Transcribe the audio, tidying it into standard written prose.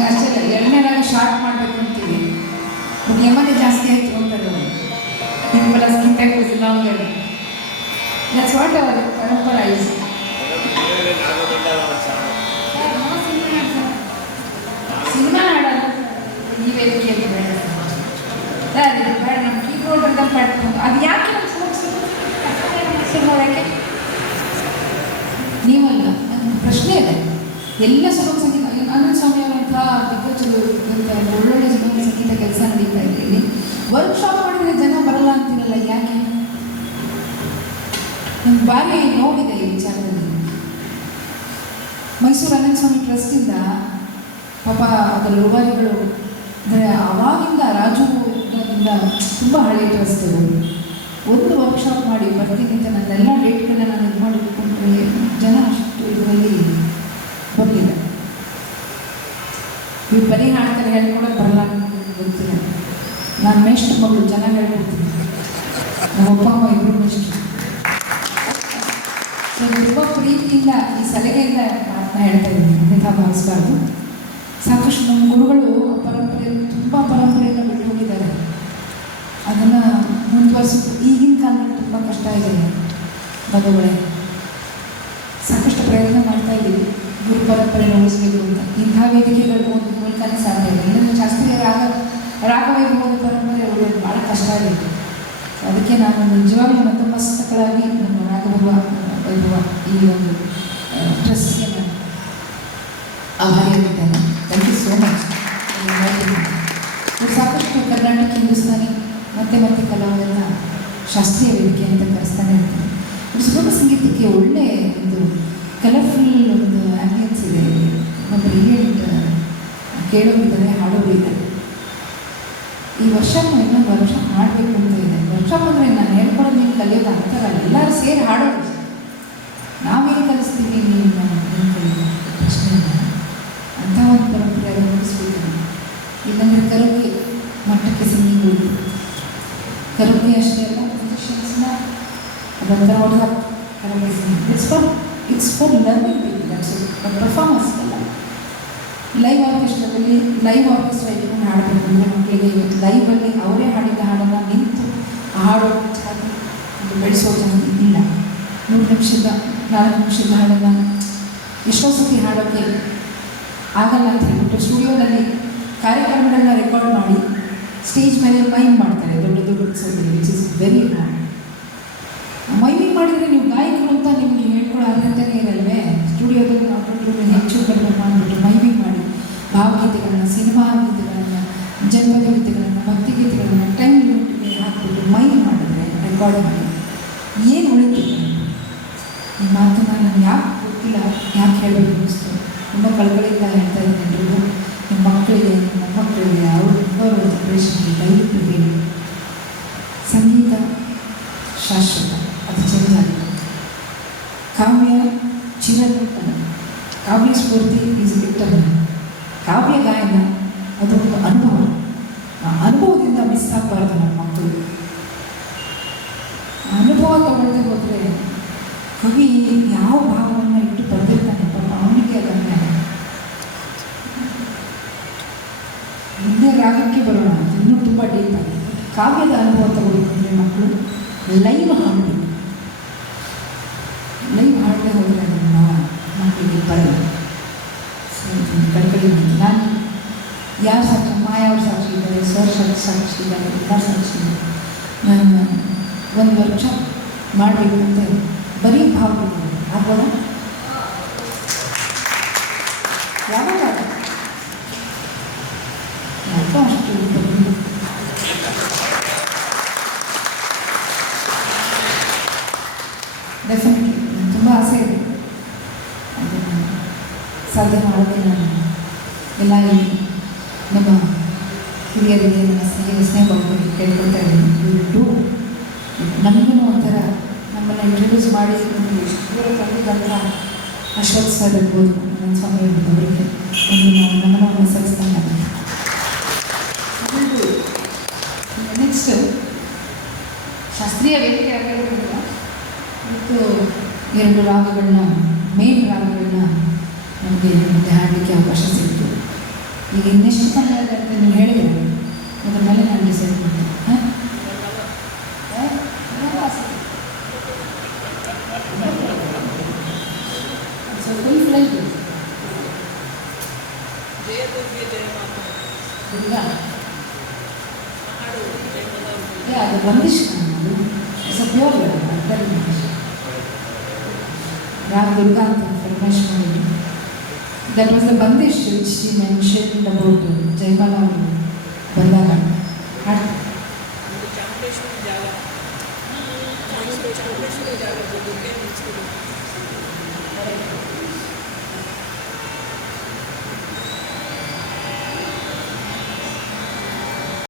ನಂಗೆ ಅಷ್ಟೇ ಎರಡನೇದಾಗಿ ಶಾರ್ಟ್ ಮಾಡಬೇಕು ಅಂತೀವಿ, ಯಮನೆ ಜಾಸ್ತಿ ಆಯಿತು ಅಂತಾರೆ. ನಿಮ್ಮೆಲ್ಲ skin type is longer. That's what our ಪರಂಪರಾ ಇಸ್. ಸಿನಿಮಾ ಹಾಡಲ್ಲ ಈ ವೇದಿಕೆಯಲ್ಲಿ ಬೇಡ ಸರ್, ಇದು ಬೇಡ. ನಮ್ಮ ಕೀಬೋರ್ಡ್ ಅಂತ ಪಾಡ್ಕೊಂಡು ಅದು ಯಾಕೆ ನೋಡೋಕ್ಕೆ ನೀವಲ್ಲ. ನನ್ನ ಪ್ರಶ್ನೆ ಇದೆ, ಎಲ್ಲ ಸುಗಮ ಸಂಗೀತ ಆನಂದ ಸ್ವಾಮಿ ಅವರಂಥ ದಿಗ್ಗಜರು ಒಳ್ಳೊಳ್ಳೆ ಸುಗಮ ಸಂಗೀತ ಕೆಲಸ ನಡೀತಾ ಇದೆ. ಇಲ್ಲಿ ವರ್ಕ್ಶಾಪ್ ಮಾಡಿದರೆ ಜನ ಬರಲ್ಲ ಅಂತೀರಲ್ಲ, ಯಾಕೆ? ನಂಗೆ ಭಾರಿ ನೋವಿದೆ ಈ ವಿಚಾರದಲ್ಲಿ. ಮೈಸೂರು ಆನಂದ ಸ್ವಾಮಿ ಟ್ರಸ್ಟಿಂದ ಪಾಪ ಅದರ ರೂವಾರಿಗಳು ಅಂದರೆ ಆವಾಗಿಂದ ರಾಜು ಇಂದ ತುಂಬ ಹಳೆ ಟ್ರಸ್ಟ್ ಒಂದು ವರ್ಕ್ಶಾಪ್ ಮಾಡಿ ಬರ್ತೀನಿ ಅಂತ ನನ್ನೆಲ್ಲ ಡೇಟ್ಗಳನ್ನ ನಾನು ಇದು ಮಾಡಿ ಇಟ್ಕೊಂಡ್ರೆ ಜನ ಅಷ್ಟು ಇದರಲ್ಲಿ ಬರಲಿಲ್ಲ. ಇವು ಬರೀ ಹಾಡ್ತಾರೆ, ಹೇಳ್ಕೊಡೋದು ಬರಲ್ಲ ಗೊತ್ತಿಲ್ಲ. ನಾನು ಮೇಷ್ಟ್ರ ಮಗಳು, ಜನ ಹೇಳ್ಕೊಡ್ತೀನಿ. ನಮ್ಮ ಅಪ್ಪ ಅಮ್ಮ ಇಬ್ಬರು ಮೇಷ್ಟ್ರು. ಸೊ ತುಂಬ ಪ್ರೀತಿಯಿಂದ ಈ ಸಲಹೆಯಿಂದ ಮಾತನ್ನ ಹೇಳ್ತಾ ಇದ್ದೀನಿ, ಅನ್ಯಥಾ ಭಾವಿಸಬಾರ್ದು. ಸಾಕಷ್ಟು ನಮ್ಮ ಗುರುಗಳು ಪರಂಪರೆಯಲ್ಲಿ ತುಂಬ ಪರಂಪರೆಯನ್ನು ಬಿಟ್ಟು ಹೋಗಿದ್ದಾರೆ. ಅದನ್ನು ಮುಂದುವರಿಸೋದು ಈಗಿನ ಕಾಲದಲ್ಲಿ ತುಂಬ ಕಷ್ಟ ಇದೆ ಬಂಧುಗಳೇ. ಸಾಕಷ್ಟು ಪ್ರಯತ್ನ ಮಾಡ್ತಾ ಇದ್ದೀವಿ ಗುರು ಪರಂಪರೆಯನ್ನು ಉಳಿಸಬೇಕು ಅಂತ. ಇಂಥ ವೇದಿಕೆಗಳ ಮೂಲಕನೇ ಸಾಧ್ಯ ಇದೆ. ಇನ್ನೊಂದು ಶಾಸ್ತ್ರೀಯ ರಾಗವೈಭವದ ಪರಂಪರೆ ಉಳಿಯೋದು ಭಾಳ ಕಷ್ಟ ಇದೆ. ಅದಕ್ಕೆ ನಾನು ನಿಜವಾಗ್ಲೂ ನತಮಸ್ತಕಳಾಗಿ ನಮ್ಮ ರಾಗವೈಭವ ಈ ಒಂದು ಟ್ರಸ್ಟ್ಗೆ ನಾನು ಆಭಾರಿಯಾಗಿದ್ದೇನೆ. Thank you so much. ಸಾಕಷ್ಟು ಕರ್ನಾಟಕ ಹಿಂದೂಸ್ತಾನಿ ಮತ್ತೆ ಕಲಾವಿದರನ್ನ ಶಾಸ್ತ್ರೀಯ ವೇದಿಕೆ ಅಂತ ಕರೆಸ್ತಾನೆ ಇರ್ತಾರೆ. ಸುಗಮ ಸಂಗೀತಕ್ಕೆ ಒಳ್ಳೆ ಒಂದು ಕಲರ್ಫುಲ್ ಒಂದು ಆ್ಯಂಬಿಯನ್ಸ್ ಇದೆ. ಒಂದು ಬ್ರಿಲಿಯಂಟ್ ಕೇಳೋರಿದ್ದಾರೆ, ಹಾಡೋರಿದ್ದಾರೆ. ಈ ವರ್ಷ ಇನ್ನೊಂದು ವರ್ಕ್ಶಾಪ್ ಮಾಡಬೇಕು ಅಂತ ಇದೆ. ವರ್ಕ್ಶಾಪ್ ಅಂದರೆ ನಾನು ಹೇಳ್ಕೊಡೋದು ನೀವು ಕಲಿಯೋದು ಅಂತಾರಲ್ಲ, ಎಲ್ಲರೂ ಸೇರಿ ಹಾಡೋದು. ನಾವೇನು ಕಲಿಸ್ತೀವಿ ನೀವು ಕಲಿಯೋದು ಪ್ರಶ್ನೆ ಇಲ್ಲ. ಅಂಥ ಒಂದು ಪರಂಪರೆ ಅದನ್ನು ಉಳಿಸ್ಬೇಕು. ಇಲ್ಲಾಂದರೆ ಕರೋಕೆ ಮಟ್ಟಕ್ಕೆ ಸಿಂಗಿಂಗ್ ಉಳಿದು ಕರೋಕೆ ಅಷ್ಟೇ ಅಲ್ಲ, ಪ್ರೊಫೆಷನ್ಸ್ನ ಅದೊಂಥರ ಹೊಡೆದ karaoke singing it's for learning people. That's it. But performance ಅಲ್ಲ. ಲೈವ್ ಆರ್ಕೆಸ್ಟ್ರಾದಲ್ಲಿ ಲೈವ್ ಆರ್ಕೆಸ್ಟ್ರಾ ಇಟ್ಕೊಂಡು ಹಾಡಬೇಕು ಅಂದರೆ ಮಕ್ಕಳಿಗೆ ಇವತ್ತು ಲೈವಲ್ಲಿ ಅವರೇ ಹಾಡಿದ ಹಾಡನ್ನು ನಿಂತು ಹಾಡೋ ಬೆಳೆಸೋ ಜನ ಇಲ್ಲ. 3 ನಿಮಿಷದ 4 ನಿಮಿಷದ ಹಾಡನ್ನು ಎಷ್ಟೋ ಸತಿ ಹಾಡೋಕ್ಕೆ ಆಗಲ್ಲ ಅಂತ ಹೇಳ್ಬಿಟ್ಟು ಸ್ಟುಡಿಯೋದಲ್ಲಿ ಕಾರ್ಯಕ್ರಮಗಳನ್ನ ರೆಕಾರ್ಡ್ ಮಾಡಿ ಸ್ಟೇಜ್ ಮೇಲೆ ಮೈಮ್ ಮಾಡ್ತಾರೆ ದೊಡ್ಡ ದೊಡ್ಡ ಉತ್ಸವದಲ್ಲಿ, ವಿಚ್ ಇಸ್ ವೆರಿ ಹಾರ್ಡ್. ಮೈಮಿಂಗ್ ಮಾಡಿದರೆ ನೀವು ಗಾಯಕರು ಅಂತ ನಿಮಗೆ ಹೇಳ್ಕೊಳ್ಳೋ ಅರ್ಹತೆಯೇ ಇರಲ್ವೇ? ಸ್ಟುಡಿಯೋದಲ್ಲಿ ನಾವು ಹೆಚ್ಚು ಕಡಿಮೆ ಮಾಡಿಬಿಟ್ಟು ಮೈಮಿಂಗ್ ಮಾಡಿ ಭಾವಗೀತೆಗಳನ್ನು, ಸಿನಿಮಾ ಗೀತೆಗಳನ್ನು, ಜನಪದ ಗೀತೆಗಳನ್ನು, ಭಕ್ತಿಗೀತೆಗಳನ್ನು ಟೈಮ್ ಲಿಮಿಟ್ಗೆ ಹಾಕಿಬಿಟ್ಟು ಮೈಮ್ ಮಾಡಿದರೆ, ರೆಕಾರ್ಡ್ ಮಾಡಿ ಏನು ಉಳಿತು? ಈ ಮಾತನ್ನು ನಾನು ಯಾಕೆ ಗೊತ್ತಿಲ್ಲ, ಯಾಕೆ ಹೇಳಬೇಕು ಅನ್ನಿಸ್ತು. ತುಂಬ ಕಳಕಳಿಯಿಂದ ಹೇಳ್ತಾ ಇದ್ದೀನಿ ಎಲ್ರಿಗೂ. ನಿಮ್ಮ ಮಕ್ಕಳಿಗೆ, ನಿಮ್ಮ ಮೊಮ್ಮಕ್ಕಳಿಗೆ, ಅವರು ತುಂಬ ಜನ್ರೇಷನ್ಗೆ ದಯವಿಟ್ಟು ಹೇಳಿ, ಸಂಗೀತ ಶಾಶ್ವತ, ಅದು ಚೆನ್ನಾಗಿ. ಕಾವ್ಯ ಚಿರನೂತನ, ಕಾವ್ಯ ಸ್ಫೂರ್ತಿ ಈಸ್ ಇಟ್ಟಬಲ್. ಕಾವ್ಯ ಗಾಯನ ಅದೊಂದು ಅನುಭವ. ಆ ಅನುಭವದಿಂದ ಮಿಸ್ ಆಗಬಾರ್ದು ನಮ್ಮ ಮಕ್ಕಳು. ಅನುಭವ ತಗೊಳ್ಳದೆ ಹೋದರೆ ಕವಿ ಯಾವ ಭಾವವನ್ನು ಇಟ್ಟು ಬರೆದಿರ್ತಾನೆ ಪಾಪ ಅವನಿಗೆ ಅದನ್ನು. ಮುಂದೆ ರಾಗಕ್ಕೆ ಬರೋಣ, ಇನ್ನೂ ತುಂಬ ಡೀಪ್ ಆಗಿ ಕಾವ್ಯದ ಅನುಭವ ತಗೊಳ್ಬೇಕಂದ್ರೆ ಮಕ್ಕಳು ಲೈವ್ ಹಾಡಬೇಕು. ಲೈವ್ ಹಾಡದೆ ಹೋದರೆ ಅದನ್ನು ಮಕ್ಕಳಿಗೆ ಬರಲ್ಲ. ಕಡೆಗಡೆ ನಾನು ಯಾರು ಸಾಕ್ಷಿ, ಮಾಯಾವ್ರ ಸಾಕ್ಷಿ ಇದ್ದಾರೆ, ಸರ್ ಸಾಕ್ಷಿ ಇದ್ದಾರೆ, ಎಲ್ಲ ಸಾಕ್ಷಿ ಇದ್ದಾರೆ. ನಾನು ಒಂದು ವರ್ಕ್ಶಾಪ್ ಮಾಡಬೇಕು ಅಂತ ಬರೀ ಭಾವಗಳು ಆಗೋಣ. ಯಾವಾಗ ಅಷ್ಟು ಡೆಫಿನೆಟ್ಲಿ ತುಂಬ ಆಸೆ ಇದೆ. ಅದನ್ನು ಸಾಧ್ಯ ಮಾಡೋದೇ ನಾನು ಎಲ್ಲ ನಮ್ಮ ಹಿರಿಯರಿಗೆ, ನಮ್ಮ ಸ್ನೇಹಿತರಿಗೆ ಕೇಳ್ಕೊಳ್ತಾ ಇದ್ದೀನಿ. ನಮಗೂ ಒಂಥರ ನಮ್ಮನ್ನು ಇಂಟ್ರೊಡ್ಯೂಸ್ ಮಾಡಿ ದೂರ ತಂದಿದ್ದಂಥ ಅಶ್ವಥ್ ಸರ್ ಇರ್ಬೋದು, ನನ್ನ ಸ್ವಾಮಿ ಇರ್ಬೋದು, ಅವರಿಗೆ ಒಂದು ನಾವು ನಮ್ಮನ್ನು ಅನುಸರಿಸ್ದಂಗೆ. ನೆಕ್ಸ್ಟ್ ಶಾಸ್ತ್ರೀಯ ವೇದಿಕೆ ಆಗಿರೋದ್ರಿಂದ ಮತ್ತು 2 ರಾಗಗಳನ್ನ, ಮೇನ್ ರಾಗಗಳನ್ನ ನಮಗೆ ಮುಂದೆ ಹಾಡಲಿಕ್ಕೆ ಅವಕಾಶ ಸಿಕ್ತು. ಈಗ ಇನ್ನೆಷ್ಟು ಸಮಯ ಅಂತ ನೀವು ಹೇಳಿದರೆ ಅದ್ರ ಮೇಲೆ ನಾನು ಡಿಸೈಡ್ ಮಾಡ್ತೀನಿ. ಹಾಂ ಸೊ ಫುಲ್ ಫ್ಲೈಟ್ ಅದು ಬಂದಿಶ್ ಅದು ಪ್ಯೂರ್ ರಾಮ್ ದುರ್ಗಾ ಅಂತ ಫರ್ಮೇಶ್ ಮಾಡಿ ದಟ್ ವಾಸ್ ದ ಬಂದಿಶ್ which she mentioned about Jayamala ಅವರು ಬಂದಾಗ ಚಾಮುಂಡೇಶ್ವರಿ ಜಾಗ